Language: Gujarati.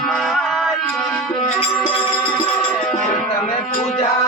મારી તમે પૂજા